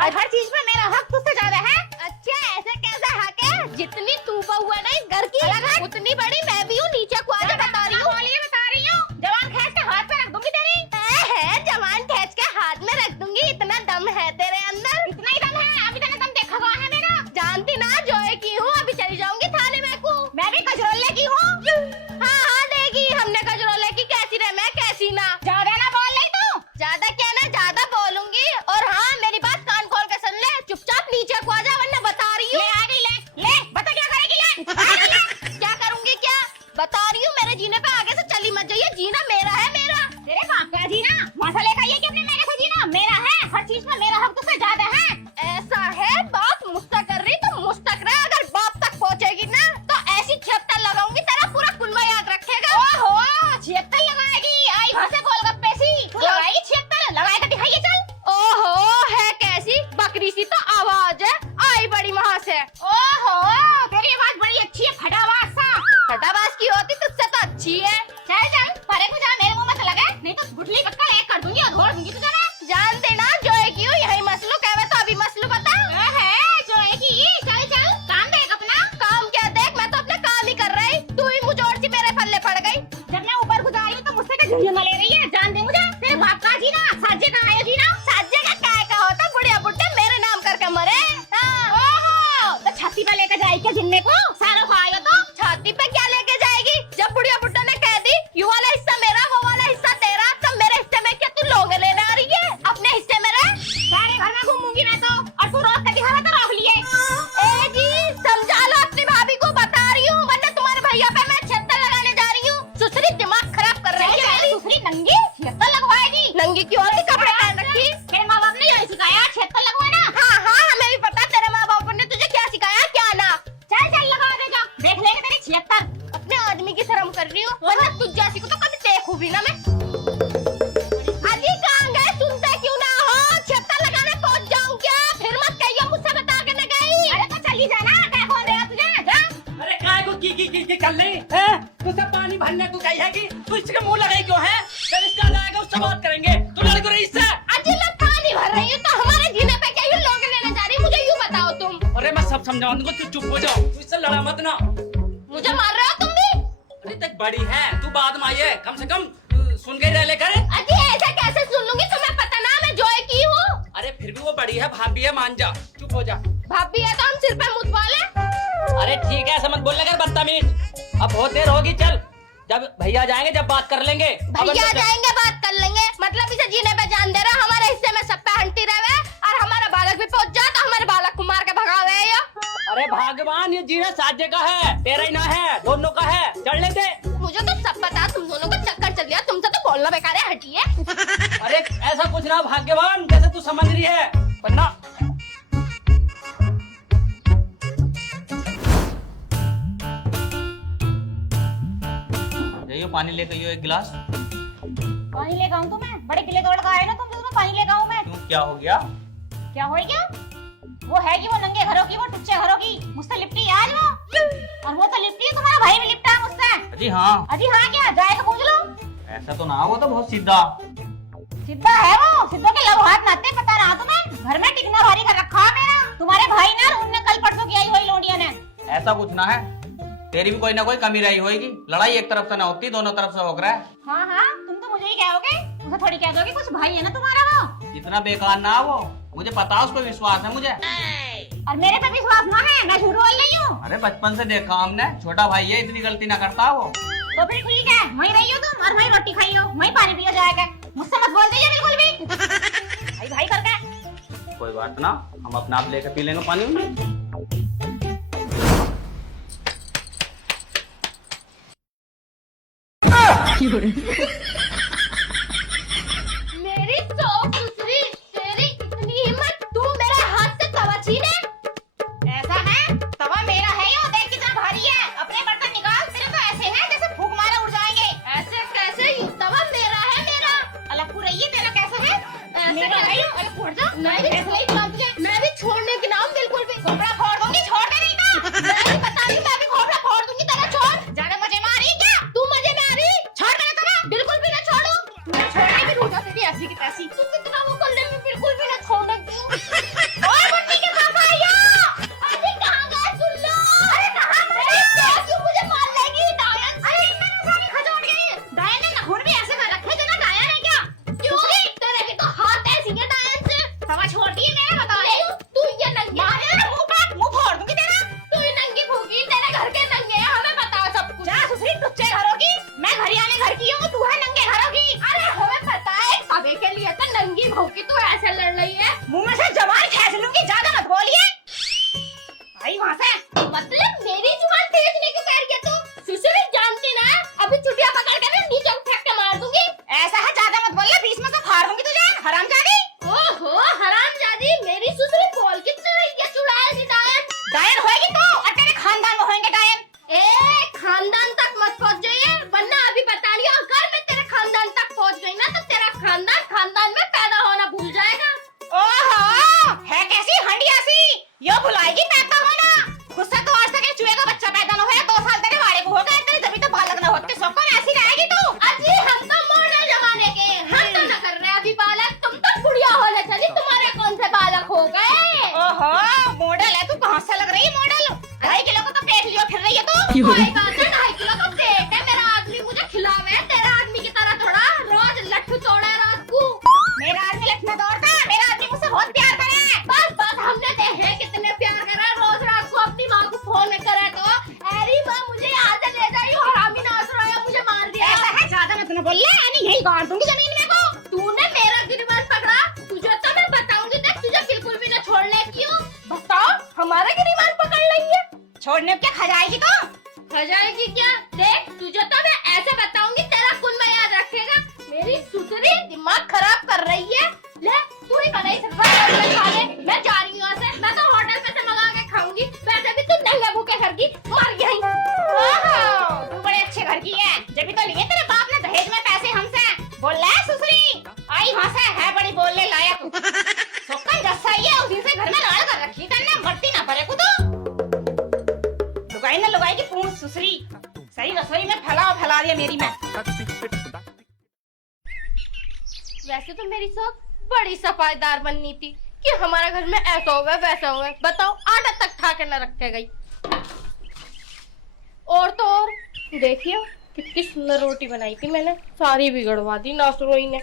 और हर चीज में मेरा हक तुझसे ज्यादा है। अच्छा ऐसे कैसे हक है? जितनी तू बहू है ना इस घर की उतनी बड़ी मैं भी हूँ। नीचे को आजा, बता रही हूँ। जवान खींच के हाथ में रख दूंगी तेरी। है जवान खींच के हाथ में रख दूंगी। इतना दम है तेरे अंदर? इतना ही दम है? अभी तक दम देखा हुआ है मेरा। जानती ना जोए की हूँ। अभी चली जाऊंगी थाने में को। मैं भी कजरोले की हूँ। हाँ हाँ देगी हमने कजरोले की। कैसी रहे मैं कैसी ना। ज्यादा ना बोल रही तू। ज्यादा क्या ना ज्यादा बोलूंगी। और हाँ मेरी बात कान खोल के सुन ले। चुपचाप नीचे को आजा वरना बता रही हूँ। आ गई ले बता क्या करेगी ले। क्या करूंगी क्या बता रही हूँ। मेरे जीने पे आगे से चली मत जाइए। जीना मेरा है मेरा। तेरे बाप का जीना मसाले का ये कि अपने मेरे को जीना मेरा है। हर चीज में मेरा हक तुझसे ज्यादा है। ऐसा है बात मुझसे कर रही तो मुझसे रहे। अगर बाप तक पहुँचेगी ना तो ऐसी छिहत्तर लगाऊंगी तेरा पूरा कुलवा याद रखेगा। ओहो 76 लगाएगी। आई घर से गोलगप्पे सी लगाएगी 76 लगाएगा दिखाइए चल। ओहो है कैसी बकरी सी तो आवाज है। आई बड़ी वहाँ से। ओहो तेरी आवाज बड़ी अच्छी है। फटावाज सा। फटावाज की होती तुझसे तो अच्छी है। चल चल परे को जा मेरे मुंह में लगे नहीं तो गुठली पक्का एक कर दूंगी और घोड़ दूंगी तुझे मैं। जानते ना जोए की हूँ यही मसलू कहवे तो अभी मसलू बता। जोए की चल चल काम देख अपना। काम क्या देख मैं तो अपना काम ही कर रही। तू ही मुझोड़ सी मेरे पल्ले पड़ गई। जब मैं ऊपर गुजारी हूँ तो मुझसे का झुंझुना ले रही है। जान दे मुझे तेरे बाप का जीना साजे का आयो जीना। साजे का काय का होता बुढ़िया बुढ़े मेरे नाम करके मरे। ओहो तो छाती पे लेकर जाएगी क्या जिन्ने को सारा को आयो तो। छाती पे क्या लेके जाएगी जब बुढ़िया बुढ़ा ने कह दी ये वाला हिस्सा मेरा वो वाला हिस्सा तेरा। तो मेरे हिस्से में क्या तू लोग लेने आ रही है? अपने हिस्से में रह। सारे घर में घूमूंगी मैं तो। और तू रोज का दिखावा तो रोक लिए। ए जी समझा लो अपनी भाभी को बता रही हूँ वरना तुम्हारे भैया पे मैं 76 लगाने जा रही हूँ। सुसरी दिमाग खराब कर रही है मेरी। सुसरी नंगी 76 लगवाएगी। नंगी क्यों होती कपड़े पहन रखी। तेरे माँ बाप ने यही सिखाया 76 लगवाना। हाँ हाँ हमें भी पता तेरे माँ बाप ने तुझे क्या सिखाया क्या ना। चल चल लगा देगा देख लेंगे तेरे 76। अपने आदमी की शर्म कर रही हूँ वरना तुझ जैसी को तो कभी देखूं भी ना मैं। अजी कहाँ गए सुनते क्यों ना हो? 76 लगाने पहुँच जाऊँ क्या? फिर मत कहियो मुझसे बता के न गई। अरे तो चली जाना क्या खोल देगा तुझे जा। अरे काय को की कर रही है? तुझसे पानी भरने को कही है कि तू इसके मुंह लगाई क्यों है? जब इसका जाएगा उससे बात करेंगे। तू लड़ क्यों रही इससे? अजी मैं पानी भर रही हूँ तो हमारे जीने पे क्या यूँ लोग लेने जा रही? मुझे यूँ बताओ तुम। अरे मैं सब समझाऊं तुमको तू चुप हो जाओ। तू इससे लड़ा मत ना। मुझे मार रहे हो तुम भी? अरे तक बड़ी है तू बाद में आई है कम से कम सुन के रह लेकर। अजी ऐसा कैसे सुन लूंगी तुम्हें पता ना मैं जोए की हूँ। अरे फिर भी वो बड़ी है भाभी है मान जा चुप हो जा। भाभी है तो हम सिर पे मुँह वाले। अरे ठीक है ऐसा मत बोलने का बदतमीज। अब बहुत देर होगी चल जब भैया जाएंगे जब बात कर लेंगे। भैया जाएंगे बात कर लेंगे मतलब इसे जीने पे जान दे रहा। हमारे हिस्से में सब पे हंटी रहे और हमारा बालक भी पहुंच जाए तो हमारे बालक को मार के भगावे है ये। अरे भगवान ये जीना साजे का है तेरा ही ना है दोनों का है चढ़ लेते। मुझे तो सब पता तुम दोनों को चक्कर चल गया। तुमसे तो बोलना बेकार है हटिए। अरे ऐसा कुछ ना भाग्यवान जैसे तू समझ रही है वरना। जाइयो पानी लेकर आइयो एक गिलास। पानी लेकर आऊं तो मैं बड़े किले तोड़ कर आए ना तुम तो पानी लेकर आऊं मैं। क्यों क्या हो गया? क्या हो गया? वो है कि वो नंगे घरों की वो टुच्चे घरों की मुझसे लिपटी है आज वो। और वो तो लिपटी है तुम्हारा भाई भी लिपटा है मुझसे। अजी हाँ। अजी हाँ क्या जाए तो पूछ लो। ऐसा तो ना वो तो बहुत सीधा सीधा है वो। सीधो के लव हाथ नाते पता रहा तुम्हें। घर में टिकना भारी कर रखा है मेरा। तुम्हारे भाई ने उनने कल परसों की आई हुई लोडिया ने। ऐसा कुछ ना है तेरी भी कोई ना कोई कमी रही होगी। लड़ाई एक तरफ से ना होती दोनों तरफ से हो रहा है। हाँ हाँ तुम तो मुझे ही कहोगे उसे थोड़ी कह दोगे कुछ भाई है ना तुम्हारा वो। इतना बेकार ना वो मुझे पता है उस पर विश्वास है मुझे। और मेरे पे विश्वास ना है मैं झूठ बोल रही हूँ। अरे बचपन से देखा हमने छोटा भाई है इतनी गलती ना करता वो। तो फिर ठीक है वहीं रही हो तुम और वहीं रोटी खाई हो वहीं पानी पिया जाएगा। मुझसे मत बोल दीजिए बिल्कुल भी। भाई भाई करके कोई बात ना हम अपना आप लेकर पी लेंगे पानी। मेरी तो दूसरी तेरी इतनी हिम्मत तू मेरे हाथ से तवा छीने। ऐसा है तवा मेरा है यो देख कितना भारी है। अपने बर्तन निकाल तेरे तो ऐसे है जैसे फूंक मारे उड़ जाएंगे। ऐसे कैसे ये तवा मेरा है मेरा। अलग पूरा ये तेरा कैसा है? ऐसे कैसे अलग फोड़ जा। मैं भी ऐसे ही चल तुझे। मैं भी छोड़ने के नाम बिल्कुल भी खोपड़ा फोड़ दूंगी। छोड़ दे नहीं तो मैं भी बता रही हूं मैं भी खोपड़ा फोड़ दूंगी तेरा। छोड़ ज्यादा मजे में आ रही क्या? तू मजे में आ रही? छोड़ मेरा तवा बिल्कुल भी ना छोड़ू। मैं छोड़ने भी दूंगा तेरी ऐसी की तैसी। तू कितना वो कर ले मैं बिल्कुल भी ना छोड़ने दूं। कोई बात नहीं, 2.5 किलो का पेट है मेरा आदमी, मुझे खिलावे। तेरा आदमी की तरह थोड़ा रोज लट्ठू तोड़े रात को। मेरा आदमी लट्ठू में दौड़ता, मेरा आदमी मुझसे बहुत प्यार करे। बस हमने देखे कितने प्यार करे। रोज रात को अपनी माँ को फोन करे तो अरे माँ मुझे यहाँ से ले जाइयो, हरामी नाच रहा है, मुझे मार दिया। ऐसा है, ज्यादा मत बोल ले, यानी यही गाड़ दूंगी जमीन में को। तूने मेरा गिरबान पकड़ा, तुझे तो मैं बताऊंगी, देख तुझे बिल्कुल भी न छोड़ने क्यों। बताओ, हमारा गिरबान पकड़ रही है, छोड़ने क्या खा जाएगी तो? खा जाएगी क्या? देख तुझे तो मैं ऐसे बताऊंगी, तेरा कुल में याद रखेगा। मेरी सुसरी दिमाग खराब कर रही है। ले तू ही बनाई खा ले, मैं जा रही हूँ यहाँ से। मैं तो होटल पे से मंगा के खाऊंगी, वैसे भी तू नंगे भूखे घर की मर गई। तू बड़े अच्छे घर की है, जब तो लिए तेरे बाप ने दहेज में पैसे हमसे। बोल ले सुसरी, आई वहाँ से है बड़ी बोलने लायक। सोकन जैसा ही है, उस दिन से घर में लाड़ कर रखी तेने, मरती ना पड़े कुछ। लुगाई ना लुगाई की पूंछ सुसरी, सही रसोई में फैला दिया मेरी में। वैसे तो मेरी सोच बड़ी सफाईदार बननी थी कि हमारे घर में ऐसा हुआ वैसा हुआ। बताओ आटा तक खा के न रखे गई। और तो और देखिए कितनी सुंदर रोटी बनाई थी मैंने, सारी बिगड़वा दी नासरोई ने।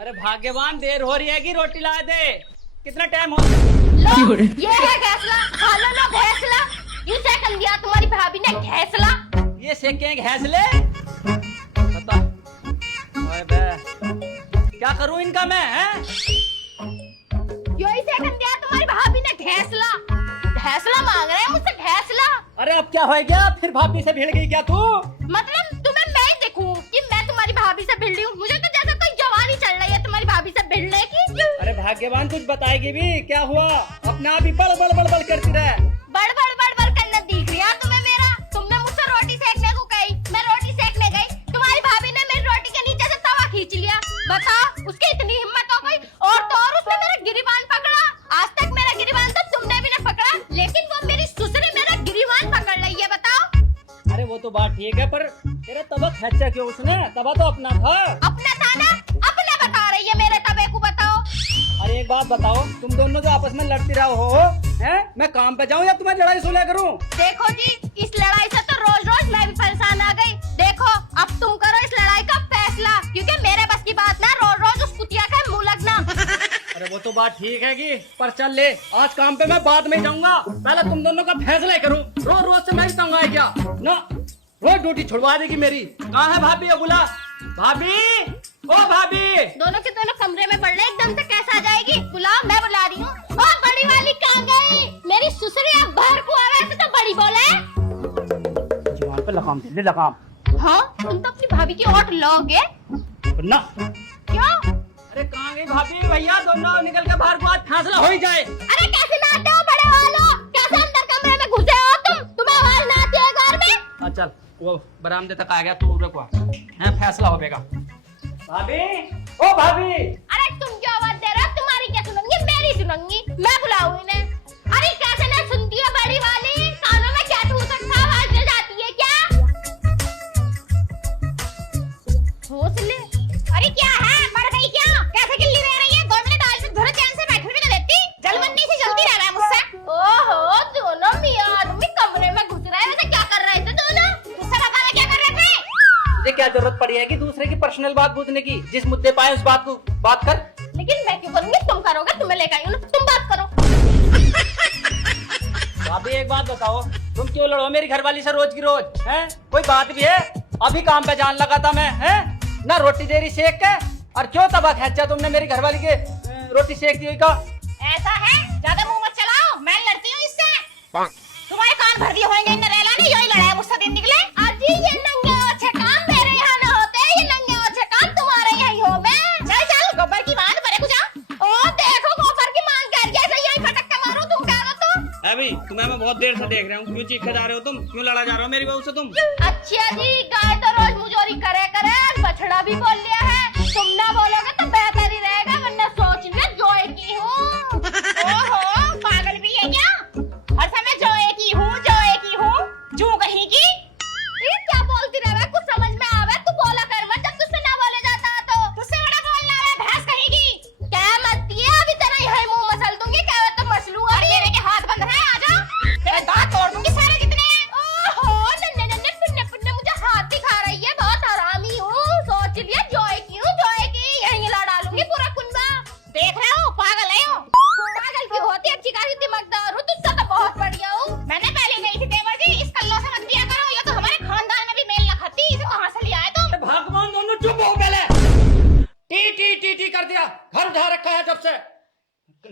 अरे भाग्यवान, देर हो रही है कि रोटी ला दे। कितना टाइम हो? लो ये है घैसला, खा लो ना घैसला। यूं सेकंड दिया तुम्हारी भाभी ने घैसला। ये सेकें घैसले? बता ओए बे, क्या करूं इनका मैं, हैं? यही सेकंड दिया तुम्हारी भाभी ने घैसला। घैसला मांग रहे हैं मुझसे, घैसला। अरे अब क्या हो गया, फिर भाभी से भिड़ गई क्या तू? मतलब तुम्हें मैं देखूं कि मैं तुम्हारी भाभी से भिड़ रही हूँ? मुझे तो जैसे कोई जवानी चल रही है तुम्हारी भाभी से भिड़ने की। अरे भाग्यवान, कुछ बताएगी भी क्या हुआ? अपना आप ही बड़ बड़ बड़ बड़ करती रहे। बड़ बड़ बड़ बड़ करना दिख रहा तुम्हें मेरा। तुमने मुझसे रोटी सेकने को कही, मैं रोटी सेकने गई, तुम्हारी भाभी ने मेरी रोटी के नीचे से तवा खींच लिया। बताओ उसकी इतनी हिम्मत हो गई। और तो और उसने मेरा गिरिबान पकड़ा। आज तक मेरा गिरिबान तो तुमने भी नहीं पकड़ा, लेकिन वो मेरी सुसरी मेरा गिरिबान पकड़ रही है। बताओ। अरे वो तो बात ठीक है, पर तेरा तवा खर्चा क्यों उसने? तवा तो अपना था। अपना था ना, अपने बता रही है मेरे तवे को। बताओ। अरे एक बात बताओ, तुम दोनों जो आपस में लड़ती रहो हो, हैं? मैं काम पे जाऊं या तुम्हें लड़ाई सुलह करूं? देखो जी, इस लड़ाई से तो रोज रोज मैं भी परेशान आ गई। देखो अब तुम करो इस लड़ाई का फैसला, क्योंकि मेरे बस की बात ना रोज रोज उस कुतिया का मुंह लगना। अरे वो तो बात ठीक है कि, पर चल ले, आज काम पे मैं बाद में जाऊंगा, पहले तुम दोनों का फैसला ही करूं। रोज रोज से मैं तंग आया क्या ना, रोज ड्यूटी छुड़वा देगी मेरी। कहाँ है भाभी? बुला भाभी, ओ भाभी। दोनों के दोनों कमरे में पड़ रहे, एकदम से कैसे आ जाएगी? बुलाओ, मैं बुला रही हूँ। ओ बड़ी वाली कहाँ गई? मेरी सुसरी अब बाहर को आवे ऐसे तो बड़ी बोले। जीवान पे लगाम दे, ले लगाम। हाँ तुम तो अपनी भाभी की ओट लोगे ना। क्यों? अरे कहाँ गई भाभी? भैया दोनों निकल के बाहर को, आज फैसला हो ही जाए। अरे कैसे नाते हो बड़े वालों? कैसे अंदर कमरे में घुसे हो तुम? तुम्हें आवाज ना आती है घर में? हाँ चल, वो बरामदे तक आ गया, तू रुको, हैं? फैसला होगा। भाभी, ओ भाभी। अरे तुम क्यों आवाज दे रहे हो? तुम्हारी क्या सुनूंगी, मेरी सुनूंगी। मैं बुलाऊं इन्हें। अरे कैसे ना सुनती है बड़ी वाली? कानों में क्या टूट रखा, आवाज मिल जाती है क्या? हौसले। अरे क्या है, मर गई क्या? कैसे गिल्ली रह रही है? 2 मिनट आज तक धुरे चैन से बैठने भी नहीं देती। जलवन्नी से जल्दी रह रहा है मुझसे। ओहो दोनों मियां आदमी कमरे में घुस रहे हैं। वैसे क्या कर रहे थे दोनों? गुस्सा लगाना क्या कर रहे थे? तुझे क्या जरूरत पड़ी है कि दूसरे की पर्सनल बात पूछने की? जिस मुद्दे पाए उस बात को बात कर। लेकिन मैं क्यों करूंगी? तुम करोगे, तुम्हें लेकर आई हूं ना, तुम बात करो। भाभी एक बात बताओ, तुम क्यों लड़ो मेरी घरवाली से रोज की रोज, हैं? कोई बात भी है? अभी काम पे जान लगा था मैं, हैं? ना रोटी दे रही सेक के, और क्यों तवा खींचा तुमने मेरी घरवाली के रोटी सेक दी का? ऐसा है, ज्यादा मुंह मत चलाओ, मैं लड़ती हूँ इससे। तुम्हारे कान भर दिए होंगे इन रेला ने, यही लड़ाई मुझसे दिन निकले। अजी ये नंगे अच्छे काम मेरे यहाँ न होते, ये नंगे अच्छे काम तुम्हारे यही हो। मैं चल चल गोबर की मान परे कुछ। ओ देखो गोबर की मान कर जैसे यही फटक के मारो। तुम क्या हो तुम? अभी तुम्हें मैं बहुत देर से देख रहा हूँ, क्यों चीखे जा रहे हो तुम? क्यों लड़ा जा रहे हो मेरी बहू से तुम? अच्छा जी, गाय तो रोज मुजोरी करे करे, बछड़ा भी बोल लिया है। तुम ना बोलोगे तो बेहतर ही रहेगा, वरना सोच ले जोए की हूँ। ओहो पागल भी है क्या? हर समय जोए की हूँ, जू कहीं की। ये क्या बोलती रहे? कुछ समझ में आवे तू बोला कर मत, जब तुझसे ना बोले जाता तो। तुझसे बड़ा बोलना है भैंस कहीं की। क्या मत ये अभी तेरा यही मुंह मसल दूंगी, क्या तो मसलू। अरे मेरे के हाथ बंद है, आजा तेरे दांत तोड़ दूंगी सारे जितने। ओहो नन्हे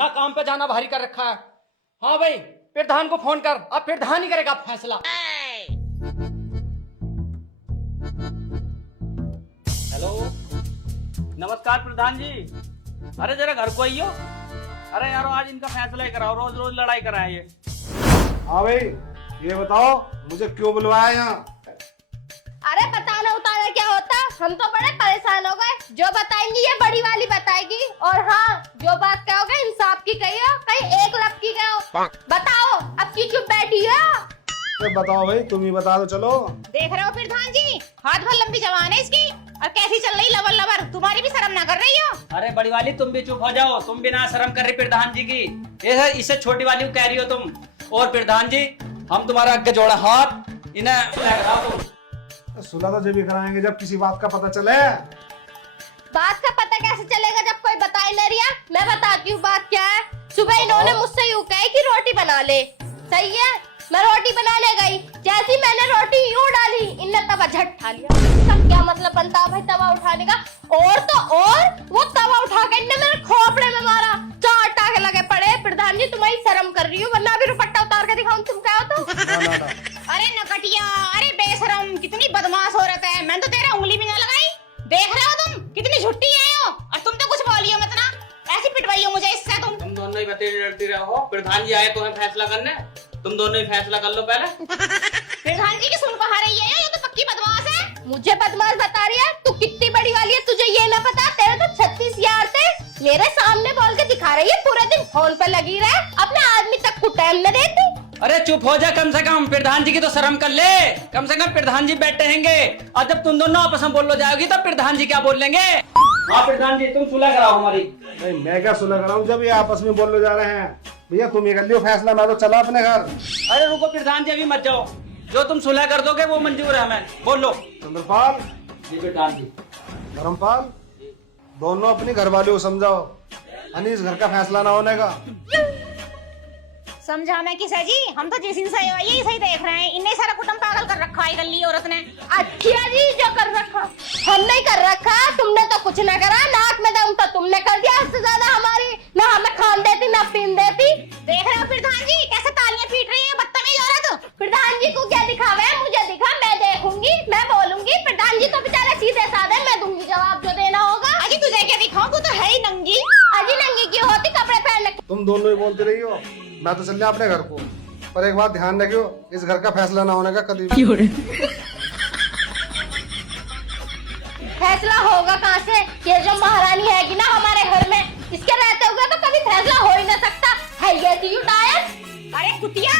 ना काम पे जाना भारी कर रखा है। हाँ भाई, प्रधान को फोन कर, अब प्रधान ही करेगा फैसला। हेलो, नमस्कार प्रधान जी। अरे जरा घर को आइयो। अरे यारो, आज इनका फैसला ही कराओ, रोज रोज लड़ाई कराए ये। हाँ भाई, ये बताओ मुझे क्यों बुलवाया यहाँ? अरे बताना उताना क्या होता, हम तो बड़े परेशान हो गए। जो बताएंगी ये बड़ी वाली बताएगी, और हाँ जो बात कहोगे इंसाफ की कही हो, कहीं एक लब की कहो। बताओ अब की क्यों बैठी हो? अरे बताओ भाई, तुम ही बता दो। चलो, देख रहे हो प्रधान जी, हाथ भर लंबी जवान है इसकी, और कैसी चल रही लबर लबर। तुम्हारी भी शर्म ना कर रही हो? अरे बड़ी वाली तुम भी चुप हो जाओ, तुम भी ना शर्म कर रही प्रधान जी की। ये इससे छोटी वाली को कह रही हो तुम। और प्रधान जी, हम तुम्हारा आगे जोड़ा हाथ, इन्हें लगाओ तुम। सुलह तो जब भी कराएंगे जब किसी बात का पता चले। बात का पता कैसे चलेगा जब कोई बता ही नहीं रहा? मैं बताती हूँ बात क्या है। सुबह इन्होंने मुझसे यूं कहा कि रोटी बना ले, सही है, मैं रोटी बनाने गई। जैसी मैंने रोटी यूं डाली, इनने तवा झट उठा लिया। इसका क्या मतलब बनता है भाई तवा उठाने का? और तो और वो तवा उठा के इनने मेरे खोपड़े में मारा। चार टाके लगे पड़े। प्रधान जी तुम्हारी शर्म कर रही हूँ, वरना अभी दुपट्टा उतार के दिखाऊं तुम क्या हो तो। ना। अरे नकटिया, अरे बेशरम, कितनी बदमाश औरत है। मैं तो तेरा उंगली भी ना लगाई। देख रहे हो तुम कितनी झुट्टी है हो, और तुम तो कुछ बोलियो मत ना। ऐसी पिटवाई हो मुझे इससे तुम दोनों ही बते लड़ती रहो। प्रधान जी आए तो है फैसला करने, तुम दोनों ही फैसला कर लो पहले। प्रधान जी की सुन पा रही है, ये तो पक्की बदमाश है। मुझे बदमाश बता रही है? तू कितनी बड़ी वाली है, तुझे ये ना पता? तेरे तो 36 यार थे। मेरे सामने बोल के दिखा रही है, पूरे दिन फोन पर लगी रहे, अपने आदमी तक को टाइम न देती। अरे चुप हो जा कम से कम, प्रधान जी की तो शर्म कर ले। कम से कम प्रधान जी बैठे हैंगे, और जब तुम दोनों आपस में बोलो जाओगी तो प्रधान जी क्या बोल लेंगे? हाँ प्रधान जी, तुम सुलह कराओ हमारी। नहीं, मैं क्या सुलह कराऊं जब ये आपस में बोल जा रहे हैं। भैया तुम ये कर लियो फैसला, मैं तो चला अपने घर। अरे रुको प्रधान जी, अभी मत जाओ। जो तुम सुलह कर दोगे वो मंजूर है हमें। बोलो। चंद्रपाल, जी प्रधान जी। धर्मपाल, दोनों अपनी घरवाली को समझाओ, यानी इस घर का फैसला ना होने का। समझाना किसा जी, हम तो जिस दिन से यही सही देख रहे हैं। इन्हें सारा कुटुंब पागल कर रखा है गली औरत ने। अच्छा जी, जो कर रखा हम नहीं कर रखा, तुमने तो कुछ ना करा। नाक में दम तो तुमने कर दिया, इससे ज्यादा हमारी ना हमें खान देती ना पीन देती। देख रहे हो प्रधान जी कैसे तालियां पीट रही है बदतमीज औरत। प्रधान जी को क्या दिखावा है? मुझे दिखा, मैं देखूंगी, मैं बोलूंगी। प्रधान जी तो बेचारे सीधे साधे, मैं दूंगी जवाब जो देना होगा। अजी तुझे क्या दिखाऊं, तू तो है ही नंगी। अजी नंगी क्यों होती, कपड़े पहन। तुम दोनों ही बोलती रही हो, मैं तो चल रहा अपने घर को। पर एक बात ध्यान रखियो, इस घर का फैसला ना होने का कभी भी। फैसला होगा कहाँ से? ये जो महारानी हैगी ना हमारे घर में, इसके रहते हुए तो कभी फैसला हो ही ना सकता है। ये अरे कुतिया